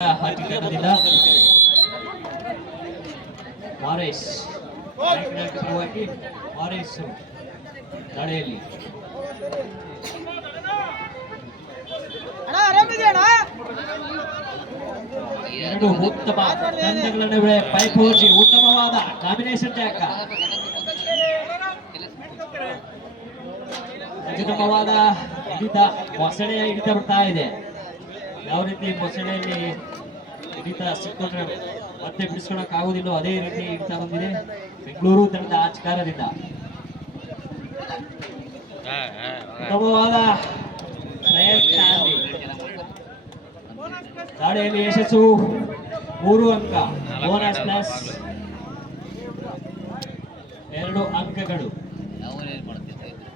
ಹಟ್ಟಿಕಟ್ಟದಿಂದ ಮಾರೇಶ್ ಪರವಾಗಿ ಮಾರೇಶ್ ತಡೆಯಲ್ಲಿ ಎರಡು ಉತ್ತಮ ತಂಡಗಳ ನಡುವೆ ಪೈಪೋಟಿ, ಉತ್ತಮವಾದ ಕಾಂಬಿನೇಷನ್ ಟ್ಯಾಕ್, ಅತ್ಯುತ್ತಮವಾದ ಹಿಡಿತ, ಮೊಸಳೆಯ ಹಿಡಿತ ಬರ್ತಾ ಇದೆ. ಯಾವ ರೀತಿ ಮೊಸಳೆಯಲ್ಲಿ ಹಿಡಿತ ಸಿಕ್ಕೊಂಡ್ರೆ ಮತ್ತೆ ಬಿಡಿಸ್ಕೊಳಕ್ ಆಗುದಿಲ್ಲ, ಅದೇ ರೀತಿ ಹಿಡಿತ ಬಂದಿದೆ ಬೆಂಗಳೂರು ತಂಡದ ಆಟಗಾರರಿಂದ. ಉತ್ತಮವಾದ ಪ್ರಯತ್ನ, ದಾಳಿಯಲ್ಲಿ ಯಶಸ್ಸು, 3 ಅಂಕ, ಬೋನಸ್ ಪ್ಲಸ್ 2 ಅಂಕಗಳು.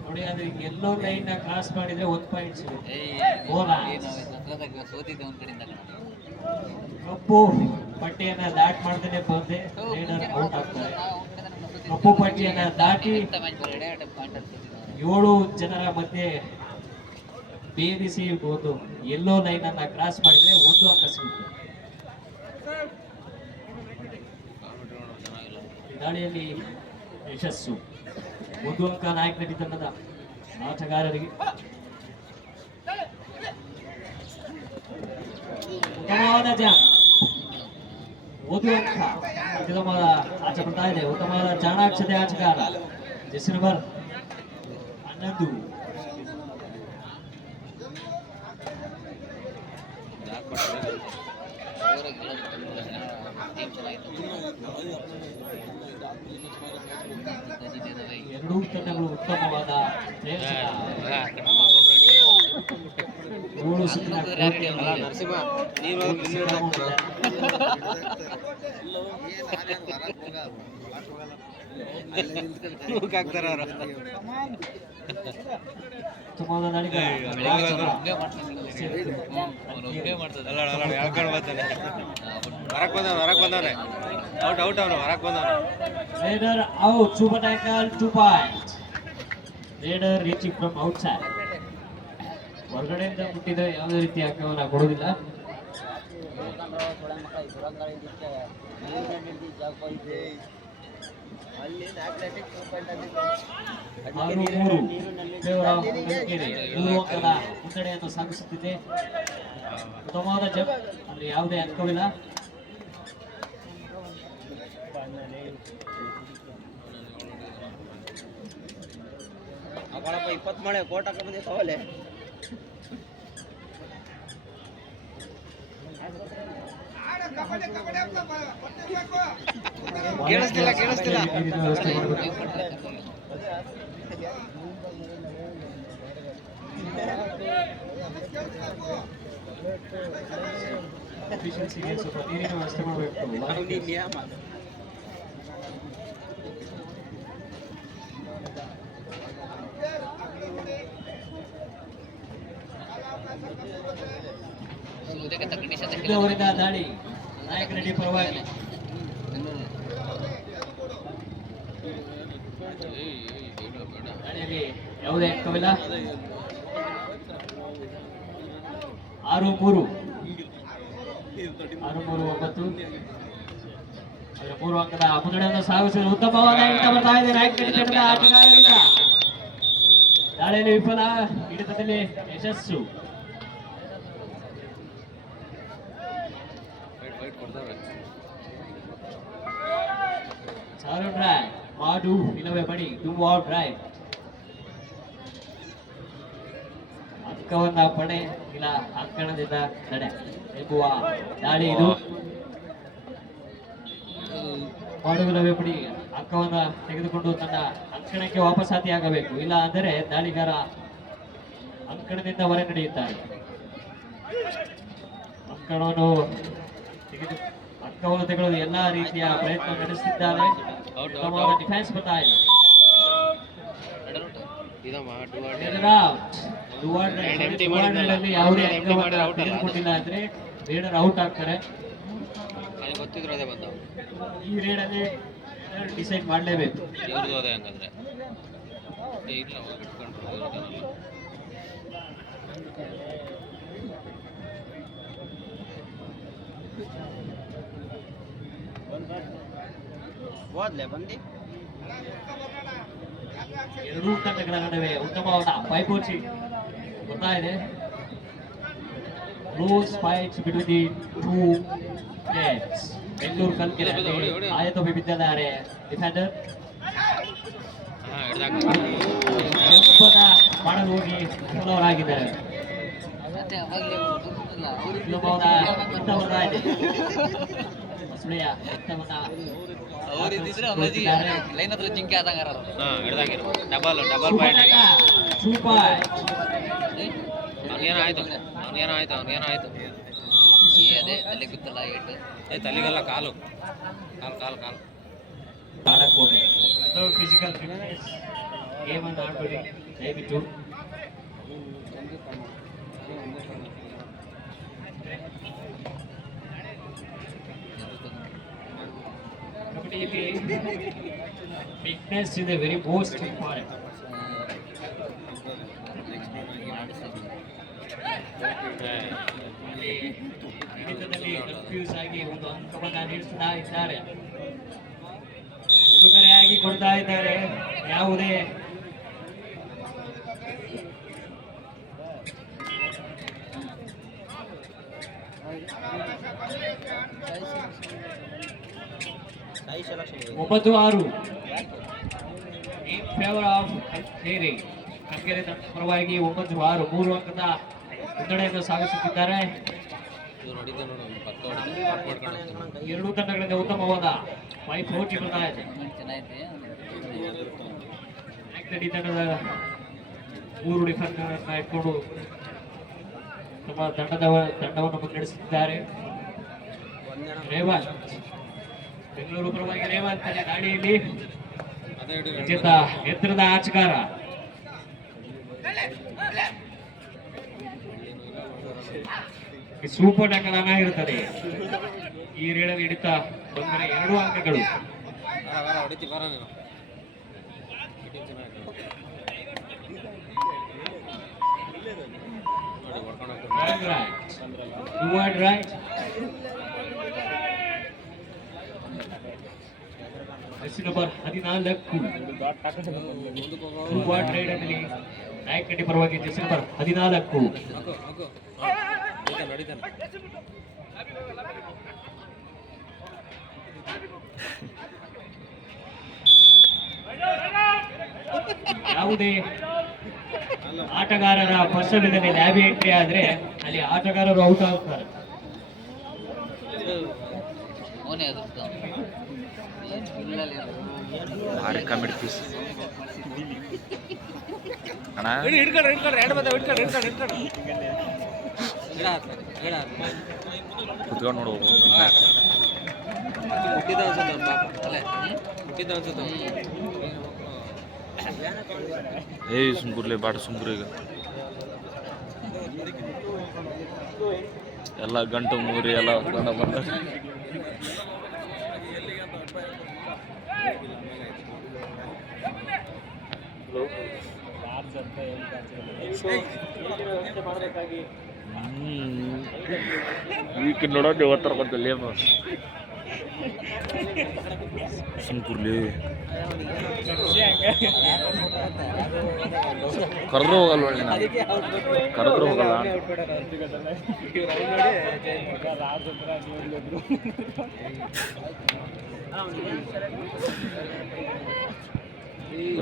ನೋಡಿ, ಅದು ಎಲ್ಲೋ ಲೈನ್ ಕ್ರಾಸ್ ಮಾಡಿದ್ರೆ 1 ಪಾಯಿಂಟ್ ಸಿಗುತ್ತೆ. ಕಪ್ಪು ಪಟ್ಟಿಯನ್ನ ದಾಟ್ ಮಾಡ್ದೇನೆ ಬಂದೆ ರೈಡರ್ ಔಟ್ ಆಗ್ತಾರೆ. ಕಪ್ಪು ಪಟ್ಟಿಯನ್ನ ದಾಟಿ 7 ಜನರ ಮಧ್ಯೆ ಭೇದಿಸಿ ಒಂದು ಎಲ್ಲೋ ಲೈನ್ ಅನ್ನ ಕ್ರಾಸ್ ಮಾಡಿದ್ರೆ 1 ಅಂಕ ಸಿಗುತ್ತೆ. ದಾಳಿಯಲ್ಲಿ ಯಶಸ್ಸು, 1 ಅಂಕ ನಾಯಕನಡಿ ತಂಡದ ಆಟಗಾರರಿಗೆ. ಉತ್ತಮವಾದ ಜಾಮ್, 1 ಅಂಕ, ಉತ್ತಮವಾದ ಆಟ ಬರ್ತಾ ಇದೆ. ಉತ್ತಮವಾದ ಚಾಣಾಕ್ಷತೆ ಆಟಗಾರ ಜೆಸ್ ನಂಬರ್ 11. ಎರಡೂ ತಂಡಗಳು ಉತ್ತಮವಾದ 7 ಸುತ್ತಿನ ಉತ್ತಮವಾದ Raider out, super tackle, 2 points. Raider reaching from outside. ಹೊರಗಡೆಯಿಂದ ಮುಟ್ಟಿದ ಯಾವುದೇ ರೀತಿ ಅಂಕವನ್ನು ಕೊಡುವುದಿಲ್ಲ. 6-3 ಮುನ್ನಡೆಯನ್ನು ಸಾಗಿಸುತ್ತಿದೆ. ಉತ್ತಮವಾದ ಜಂಪ್, ಅಲ್ಲಿ ಯಾವುದೇ ಅಂಕವಿಲ್ಲ. ಕೇಳಿಸ್ತಿಲ್ಲ ಸ್ವಲ್ಪ ನೀರಿನ ವ್ಯವಸ್ಥೆ ಮಾಡಬೇಕು. ಅವರಿಂದ ದಾಳಿ ನಾಯಕನಡಿ ಪರವಾಗಿ. ದಾಳಿಯಲ್ಲಿ ಯಾವುದೇ ಅಂಕವಿಲ್ಲ. 6-3 9. 3 ಅಂಕದ ಮುನ್ನಡೆಯನ್ನು ಸಾಗಿಸಲು ಉತ್ತಮವಾದ ಹಿಡಿತ ಬರ್ತಾ ಇದೆ ನಾಯಕನಡಿ ತಂಡದ ಆಟಗಾರರಿಂದ. ದಾಳಿಯಲ್ಲಿ ವಿಫಲ, ಹಿಡಿತದಲ್ಲಿ ಯಶಸ್ಸು. ಚಾರು ಡ್ರೈವ್ ಮಾಡು, ಇಲ್ಲವೇ ಬಡಿ, ಡೂ ಆರ್ ಡ್ರೈವ್. ಅಂಕವನ್ನ ಪಡೆ ಇಲ್ಲ ಅಂಕಣದಿಂದ ತಡೆ ಎಂಬುವ ದಾಳಿ ಇದು. ಮಾಡುವಿಲ್ಲವೇ ಬಡಿ, ಅಂಕವನ್ನ ತೆಗೆದುಕೊಂಡು ತನ್ನ ಅಂಕಣಕ್ಕೆ ವಾಪಸಾತಿಯಾಗಬೇಕು, ಇಲ್ಲ ಅಂದರೆ ದಾಳಿಗಾರ ಅಂಕಣದಿಂದ ಹೊರ ನಡೆಯುತ್ತಾರೆ. ಅಂಕವನ್ನು ತೆಗೆದು ಎಲ್ಲಾ ರೀತಿಯ ಪ್ರಯತ್ನ ನಡೆಸುತ್ತಿದ್ದಾರೆ. ಡಿಫೆನ್ಸ್ ಬರ್ತಾ ಇದೆ. ಯಾವುದೇ ಅಂಕವನ್ನು ತೆಗೆದುಕೊಂಡಿಲ್ಲ ಅಂದ್ರೆ ರೈಡರ್ ಔಟ್ ಆಗ್ತಾರೆ. ಈ ರೇಡಲ್ಲಿ ಡಿಸೈಡ್ ಮಾಡಲೇಬೇಕು. ಎರಡೂ ತಂಡಗಳ ನಡುವೆ ಉತ್ತಮವಾದ ಪೈಪೋಟಿ ಬರ್ತಾ ಇದೆ. Close fight between the two players. Bengaluru Kalkere ಆಯತೊಬ್ಬೆ ಬಿದ್ದಿದ್ದಾರೆ ಡಿಫೆಂಡರ್. ಕೆಂಪನ ಮಾಡಲು ಹೋಗಿ ವಿಫಲರಾಗಿದ್ದಾರೆ. ಸುಲಭವಾದ ಹಿತ ಬರ್ತಾ ಇದೆ. ಸುಳಿಯ ಹಿತವನ್ನ ತಲೆಗೆಲ್ಲ ಕಾಲು ಕಾಲು ಕಾಲು ಕಾಲು ಫಿಸಿಕಲ್ ಫಿಟ್ನೆಸ್ ಗೇಮ್ ಅನ್ನು ಆಡ್ಬೇಡಿ ದಯವಿಟ್ಟು. Fitness is the very most important. ಹಿಡಿತದಲ್ಲಿ ಕನ್ಫ್ಯೂಸ್ ಆಗಿ ಒಂದು ಅಂಕವನ್ನ ನೀಡಿಸ್ತಾ ಇದ್ದಾರೆ. ಉಡುಗೊರೆಯಾಗಿ ಕೊಡ್ತಾ ಇದ್ದಾರೆ. ಯಾವುದೇ ಒಂಬತ್ತು ಆರು in favour of Kalkere. Kalkere ತಂಡ ಪರವಾಗಿ 9-6 3 ಅಂಕದ ಮುನ್ನಡೆಯನ್ನು ಸಾಗಿಸುತ್ತಿದ್ದಾರೆ. ಎರಡೂ ತಂಡಗಳಿಂದ ಉತ್ತಮವಾದ ಪೈಪೋಟಿ ಬರ್ತಾ ಇದೆ. ತಂಡದ 3 ಡಿಫೆಂಡರ್ ಇಟ್ಕೊಂಡು ತಮ್ಮ ತಂಡವನ್ನು ಮುನ್ನಡೆಸುತ್ತಿದ್ದಾರೆ. ರೇವಂತ್ ಬೆಂಗಳೂರು ಪರವಾಗಿ ರೇವಂತ್ ದಾಳಿಯಲ್ಲಿ ಅತ್ಯಂತ ಎತ್ತರದ ಆಟಗಾರ. ಸೂಪರ್ ಟ್ಯಾಕಲ್ ಆಗಿರುತ್ತದೆ. ಈ ರೇಡರ್ ಹಿಡಿತಾ ಬಂದರೆ 2 ಅಂಕಗಳು. ನಂಬರ್ 14 ನಾಯಕನಹಳ್ಳಿ ಪರವಾಗಿ ಜೆರ್ಸಿ ನಂಬರ್ 14 ಯಾವುದೇ ಆಟಗಾರರ ಪರ್ಸನದಲ್ಲಿ ಲ್ಯಾಬ್ ಎಂಟ್ರಿ ಆದ್ರೆ ಅಲ್ಲಿ ಆಟಗಾರರು ಔಟ್ ಆಗ್ತಾರೆ. ಕುತ್ಕೊಂಡು ನೋಡು ಏಯ್ ಸುಮ್ಕುರ್ಲೆ ಬಾಟ ಸುಮ್ಕುರ್. ಈಗ ಎಲ್ಲ ಗಂಟು ಮೂರಿ ಎಲ್ಲ ಗಂಡ ಬಂದ ವೀಕ್ ನೋಡೋದು ಇವತ್ತರ ಬಂದಲ್ಲಿ ಸುಮ್ಕುರ್ಲಿ ಕರೆದ್ರೂ ಹೋಗಲ್ಲ. ಒಳ್ಳೆ ಕರೆದ್ರೂ ಹೋಗಲ್ಲ.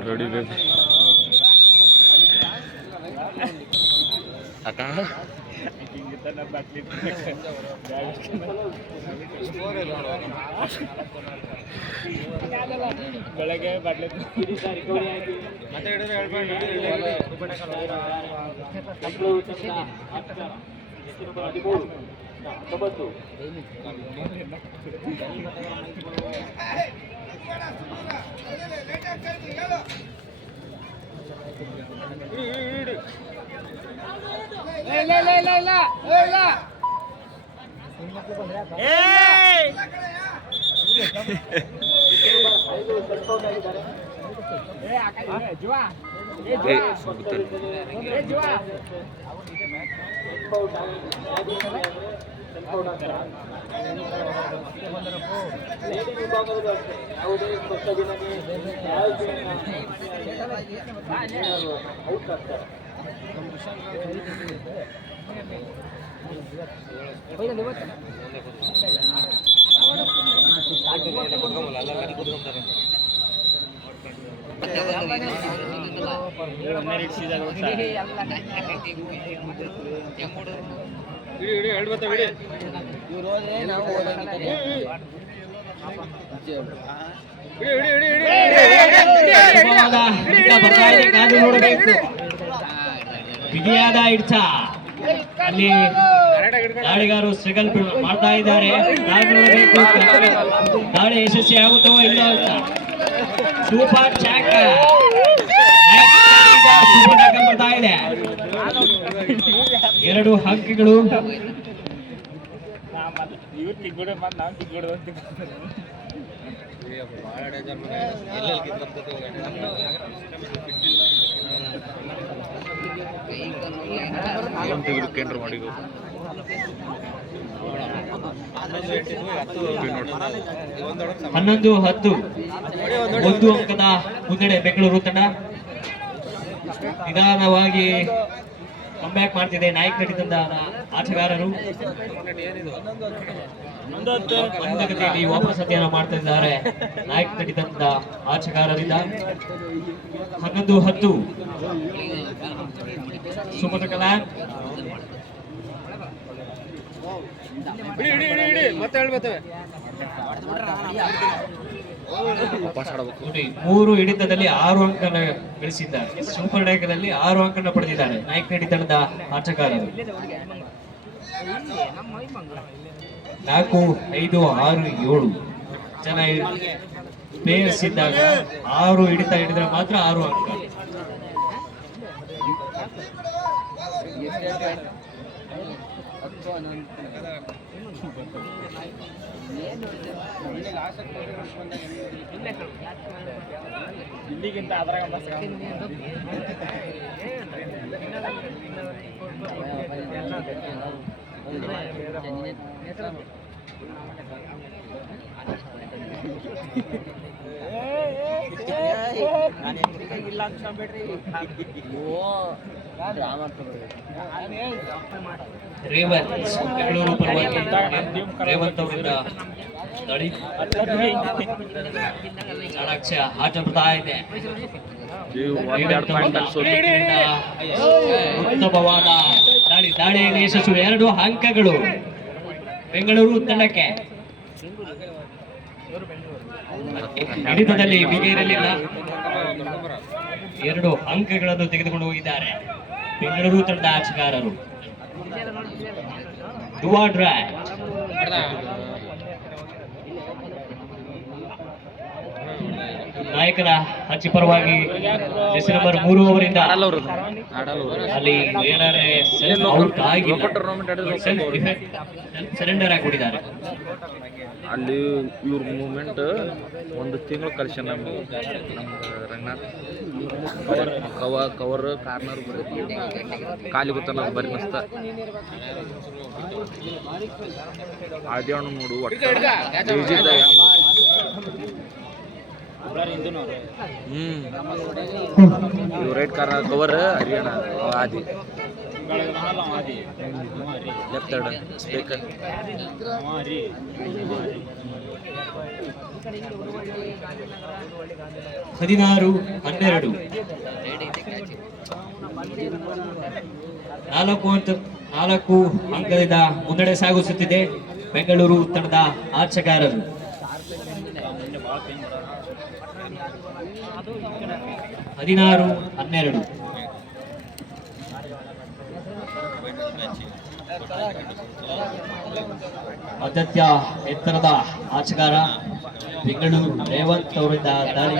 ರೆಡಿ ಬೇಕು ಅಕ್ಕ. ಬೆಳಗ್ಗೆ ಬಾಟ್ಲಿ ಮತ್ತೆ ಹಿಡಿದ್ರೆ ಹೇಳ್ಬೇಡಿ. ಕಾದು ನೋಡಬೇಕು. ಬಿಗಿಯಾದ ಹಿಡ್ತ ಅಲ್ಲಿ ದಾಳಿಗಾರರು ಸ್ಟ್ರಗಲ್ ಮಾಡ್ತಾ ಇದ್ದಾರೆ. ಕಾದು ನೋಡಬೇಕು ದಾಳಿ ಯಶಸ್ವಿ ಆಗುತ್ತೋ ಇಲ್ಲ ಅಂತ. ಸೂಪರ್ ಚಾಕ್ ಬರ್ತಾ ಇದೆ. 2 ಅಂಕಗಳು. ಕೇಂದ್ರ ಮಾಡಿ 11-10 1 ಅಂಕದ ಮುನ್ನಡೆ ಬೆಂಗಳೂರು ತಂಡ. ನಿಧಾನವಾಗಿ ಕಂಬ್ಯಾಕ್ ಮಾಡ್ತಿದೆ ನಾಯಕ್ ನಟಿ ತಂಡ ಆಟಗಾರರು. ಮಂದಗತಿಯಲ್ಲಿ ವಾಪಸ್ ಅಧ್ಯಯನ ಮಾಡ್ತಾ ಇದ್ದಾರೆ ನಾಯಕ್ ನಟಿ ತಂಡ ಆಟಗಾರರಿಂದ. 11-10 ಸುಮತ ಕಲಾ ಮತ್ತೆ ಹೇಳ್ಬರ್ತೇವೆ. 3 ಹಿಡಿತದಲ್ಲಿ 6 ಅಂಕ ಗಳಿಸಿದ್ದಾರೆ. ಸೂಪರ್ ಡೇಕದಲ್ಲಿ 6 ಅಂಕ ಪಡೆದಿದ್ದಾರೆ ನಾಯಕ್ ನಟಿ ತಂಡದ ಆಟಗಾರರು. 4, 5, 6, 7 ಜನ ಪ್ಲೇಯರ್ಸ್ ಇದ್ದಾಗ 6 ಹಿಡಿತ ಹಿಡಿದ್ರೆ ಮಾತ್ರ 6 ಅಂಕ. ಇಲ್ಲಿಗಿಂತ ಅದ್ರಾಗ ಇಲ್ಲ ಅನ್ಸ್ಕೊಂಡ್ಬಿಡ್ರಿ. ರೇವಂತ್ ಬೆಂಗಳೂರು ಪರವಾಗಿ ರೇವಂತ್ ಅವರಿಂದ ದಾಳಿ ಚಾಣಾಕ್ಷ ಆಟ ಬರ್ತಾ ಇದೆ. ಉತ್ತಮವಾದ ದಾಳಿಯಲ್ಲಿ ಯಶಸ್ವಿ. 2 ಅಂಕಗಳು ಬೆಂಗಳೂರು ತಂಡಕ್ಕೆ. ಹಿಡಿತದಲ್ಲಿ ಬಿಗಿ ಇರಲಿಲ್ಲ. 2 ಅಂಕಗಳನ್ನು ತೆಗೆದುಕೊಂಡು ಹೋಗಿದ್ದಾರೆ ಬೆಂಗಳೂರು ತಂಡ ಆಟಗಾರರು. ನಾಯಕನ ಅಚ್ಚಿ ಪರವಾಗಿ ಜೆರ್ಸಿ ನಂಬರ್ 3 ಅವರಿಂದ ಅಲ್ಲಿ ಸರೆಂಡರ್ ಆಗಿಬಿಟ್ಟಿದ್ದಾರೆ. ಅಲ್ಲಿ ಇವ್ರ ಮೂವ್ಮೆಂಟ್ 1 ತಿಂಗಳು ಕಲಿಸ ನಮ್ಗೆ ರಂಗನಾಥ್ ಕವರ್ ಕಾರ್ನರ್ ಖಾಲಿ ಗೊತ್ತಲ್ಲ ಬರೀ ಮಸ್ತ ಅದೇ ಹಣ್ಣು ನೋಡು ಇವು ರೆಡ್ ಕಾರ್ನರ್ ಕವರ್ ಹರಿಯಾಣ ಆದಿ ಲೆಫ್ಟ್ ಸೈಡ್ ಸ್ಪೀಕರ್ 16-12 4 ಅಂಕದಿಂದ ಮುನ್ನಡೆ ಸಾಗಿಸುತ್ತಿದೆ ಬೆಂಗಳೂರು ತಂಡದ ಆಟಗಾರರು. 16-12 ಅತ್ಯಂತ ಎತ್ತರದ ಆಟಗಾರ ಬೆಂಗಳೂರು ರೇವಂತ್ ಅವರಿಂದ ದಾಳಿ.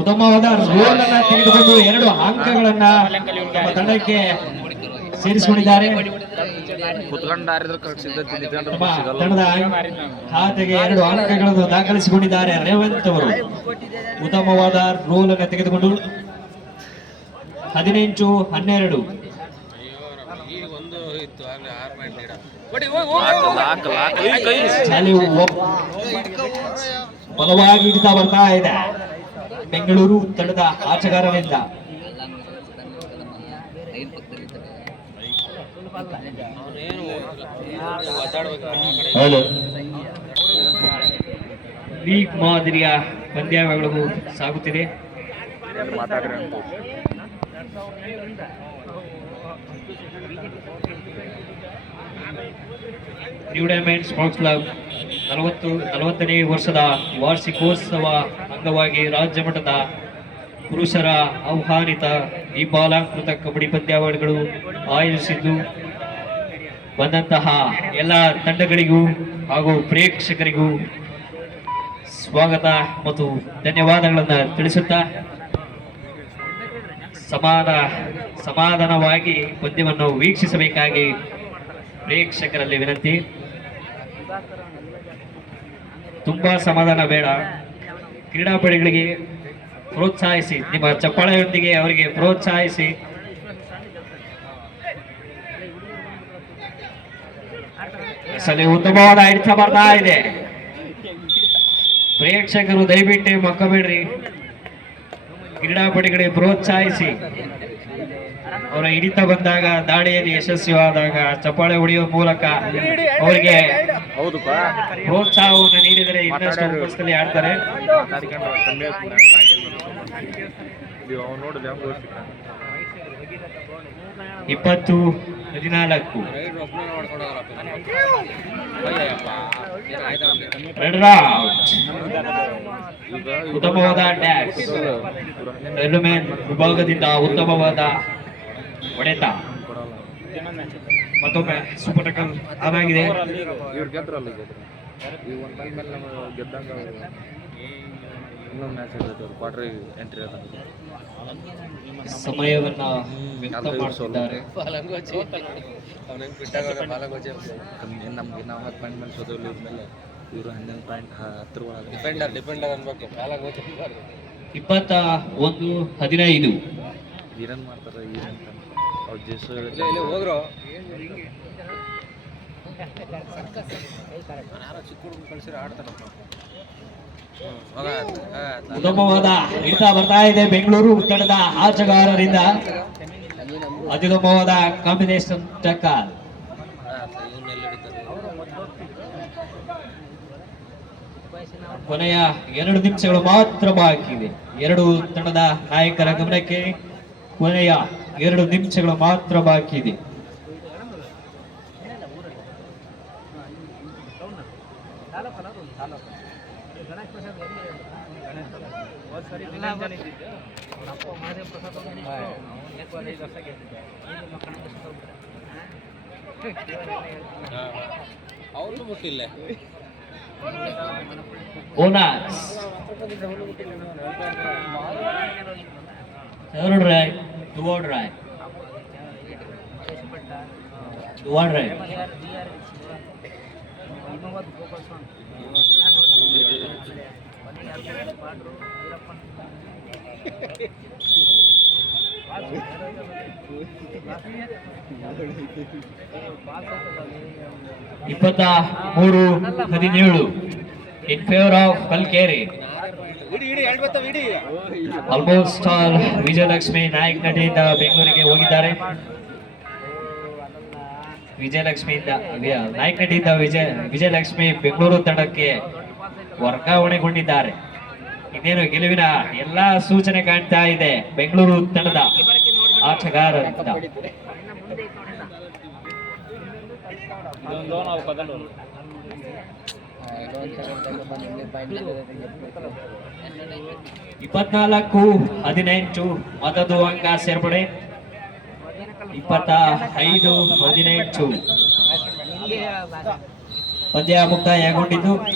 ಉತ್ತಮವಾದ ರೋಲ್ ಅನ್ನ ತೆಗೆದುಕೊಂಡು 2 ಅಂಕಗಳನ್ನ ತಮ್ಮ ತಂಡಕ್ಕೆ ಸೇರಿಸಿಕೊಂಡಿದ್ದಾರೆ. ತಂಡದ ಖಾತೆಗೆ 2 ಅಂಕಗಳನ್ನು ದಾಖಲಿಸಿಕೊಂಡಿದ್ದಾರೆ ರೇವಂತ್ ಅವರು. ಉತ್ತಮವಾದ ರೋಲ್ ಅನ್ನು ತೆಗೆದುಕೊಂಡು 18-12 ಲಾಕ್ ಲಾಕ್ ಈ ಕೈ ಚಾಲಿ ಬಲವಾಗಿ ಹಿಡಿತಾ ಬರ್ತಾ ಇದೆ ಬೆಂಗಳೂರು ತಂಡದ ಆಟಗಾರರಿಂದ. ಹೌದು, ಲೀಗ್ ಮಾದರಿಯ ಪಂದ್ಯಾವಳಿಗಳು ಸಾಗುತ್ತಿದೆ. ಮಾತಾಡ್ರಿ ಅಂತ ನ್ಯೂ ಡೈಮಂಡ್ ಸ್ಪೋರ್ಟ್ಸ್ ಕ್ಲಬ್ 40ನೇ ವರ್ಷದ ವಾರ್ಷಿಕೋತ್ಸವ ಅಂಗವಾಗಿ ರಾಜ್ಯ ಮಟ್ಟದ ಪುರುಷರ ಆಹ್ವಾನಿತ ಈ ಬಾಲಾಂಕೃತ ಕಬಡ್ಡಿ ಪಂದ್ಯಾವಳಿಗಳು ಆಯೋಜಿಸಿದ್ದು ಬಂದಂತಹ ಎಲ್ಲ ತಂಡಗಳಿಗೂ ಹಾಗೂ ಪ್ರೇಕ್ಷಕರಿಗೂ ಸ್ವಾಗತ ಮತ್ತು ಧನ್ಯವಾದಗಳನ್ನು ತಿಳಿಸುತ್ತಾ ಸಮಾಧಾನವಾಗಿ ಪಂದ್ಯವನ್ನು ವೀಕ್ಷಿಸಬೇಕಾಗಿ ಪ್ರೇಕ್ಷಕರಲ್ಲಿ ವಿನಂತಿ. ತುಂಬಾ ಸಮಾಧಾನ ಬೇಡ. ಕ್ರೀಡಾಪಟುಗಳಿಗೆ ಪ್ರೋತ್ಸಾಹಿಸಿ, ನಿಮ್ಮ ಚಪ್ಪಾಳೆಯೊಂದಿಗೆ ಅವರಿಗೆ ಪ್ರೋತ್ಸಾಹಿಸಿ. ಸಲ ಉತ್ತಮವಾದ ಹಿಡಿತ ಬರ್ತಾ ಇದೆ. ಪ್ರೇಕ್ಷಕರು ದಯವಿಟ್ಟು ಮಕ್ಕಬೇಡ್ರಿ. ಕ್ರೀಡಾಪಟುಗಳಿಗೆ ಪ್ರೋತ್ಸಾಹಿಸಿ. ಅವರ ಹಿಡಿತ ಬಂದಾಗ, ದಾಳಿಯಲ್ಲಿ ಯಶಸ್ವಿಯಾದಾಗ ಚಪ್ಪಾಳೆ ಹೊಡೆಯುವ ಮೂಲಕ ಅವರಿಗೆ ಹೌದಪ್ಪ ಪ್ರೋತ್ಸಾಹವನ್ನು ನೀಡಿದರೆ ಇನ್ನಷ್ಟು ಉತ್ಕೃಷ್ಟದಲ್ಲಿ ಆಡ್ತಾರೆ. ನೋಡಿದ್ರೆ 20-14 ರೆಡ್ ರೌಟ್. ಉತ್ತಮವಾದ ಡ್ಯಾಶ್. ರೆಲ್ಮೆನ್ ವಿಭಾಗದಿಂದ ಉತ್ತಮವಾದ ಹೊಡೆತ. ಮತ್ತೊಮ್ಮೆ ಸೂಪರ್ ಟಕಲ್ ಆದಾಗಿದೆ. ಇವ್ರು ಗೆದ್ರಲ್ಲ, ಈ ಒಂದು ಟೈಮ್ ಮೇಲೆ ನಮ್ಮ ಗೆದ್ದಂಗ ಇನ್ನೊಂದು ಮ್ಯಾಚ್ ಇರ್ತೈತೆ ಅವ್ರು ಕ್ವಾರ್ಟರ್ ಎಂಟ್ರಿ ಅದ ಸಮಯವನ್ನ ವ್ಯಕ್ತಪಡಿಸಿದ್ದಾರೆ. ನಮ್ಗೆ ನಾವು 10 ಪಾಯಿಂಟ್ ಮೇಲೆ ಸೋತವ್ರು, ಇದ್ಮೇಲೆ ಇವರು 11 ಪಾಯಿಂಟ್ 10 ಒಳಗೆ ಡಿಪೆಂಡರ್ ಅನ್ಬೇಕು. 21-15 ಈರನ್ ಮಾಡ್ತಾರೆ. ಈರನ್ ಅವ್ರು ಜೇಸು ಹೋದ್ರು ಉತ್ತಮವಾದ ಹಿಡಿತ ಬರ್ತಾ ಇದೆ ಬೆಂಗಳೂರು ತಂಡದ ಆಟಗಾರರಿಂದ. ಅತ್ಯುತ್ತಮವಾದ ಕಾಂಬಿನೇಷನ್ ಟಕ್ಕಲ್. ಕೊನೆಯ 2 ನಿಮಿಷಗಳು ಮಾತ್ರ ಬಾಕಿ ಇದೆ. 2 ತಂಡದ ನಾಯಕರ ಗಮನಕ್ಕೆ ಕೊನೆಯ 2 ನಿಮಿಷಗಳು ಮಾತ್ರ ಬಾಕಿ ಇದೆ. ಅವ್ರು ಮುಟ್ಟಿಲ್ಲ. Bonus. Third right, toward right. Toward right. ಇಪ್ಪತ್ತ 3-17 in favor of Kalkeri. Almost all Vijayalakshmi Nayak ನಟಿಯಿಂದ ಬೆಂಗಳೂರಿಗೆ ಹೋಗಿದ್ದಾರೆ. ವಿಜಯಲಕ್ಷ್ಮಿಯಿಂದ ನಾಯಕ್ ನಟಿಯಿಂದ ವಿಜಯಲಕ್ಷ್ಮಿ ಬೆಂಗಳೂರು ತಂಡಕ್ಕೆ ವರ್ಗಾವಣೆಗೊಂಡಿದ್ದಾರೆ. ಇನ್ನೇನು ಗೆಲುವಿನ ಎಲ್ಲಾ ಸೂಚನೆ ಕಾಣ್ತಾ ಇದೆ ಬೆಂಗಳೂರು ತಂಡದ ಆಟಗಾರರಿಂದ. ಇಪ್ಪತ್ನಾಲ್ಕು 14 ಮತ್ತೊಂದು ಅಂಕ ಸೇರ್ಪಡೆ. 25-18 ಪಂದ್ಯ ಮುಕ್ತಾಯಗೊಂಡಿದ್ದು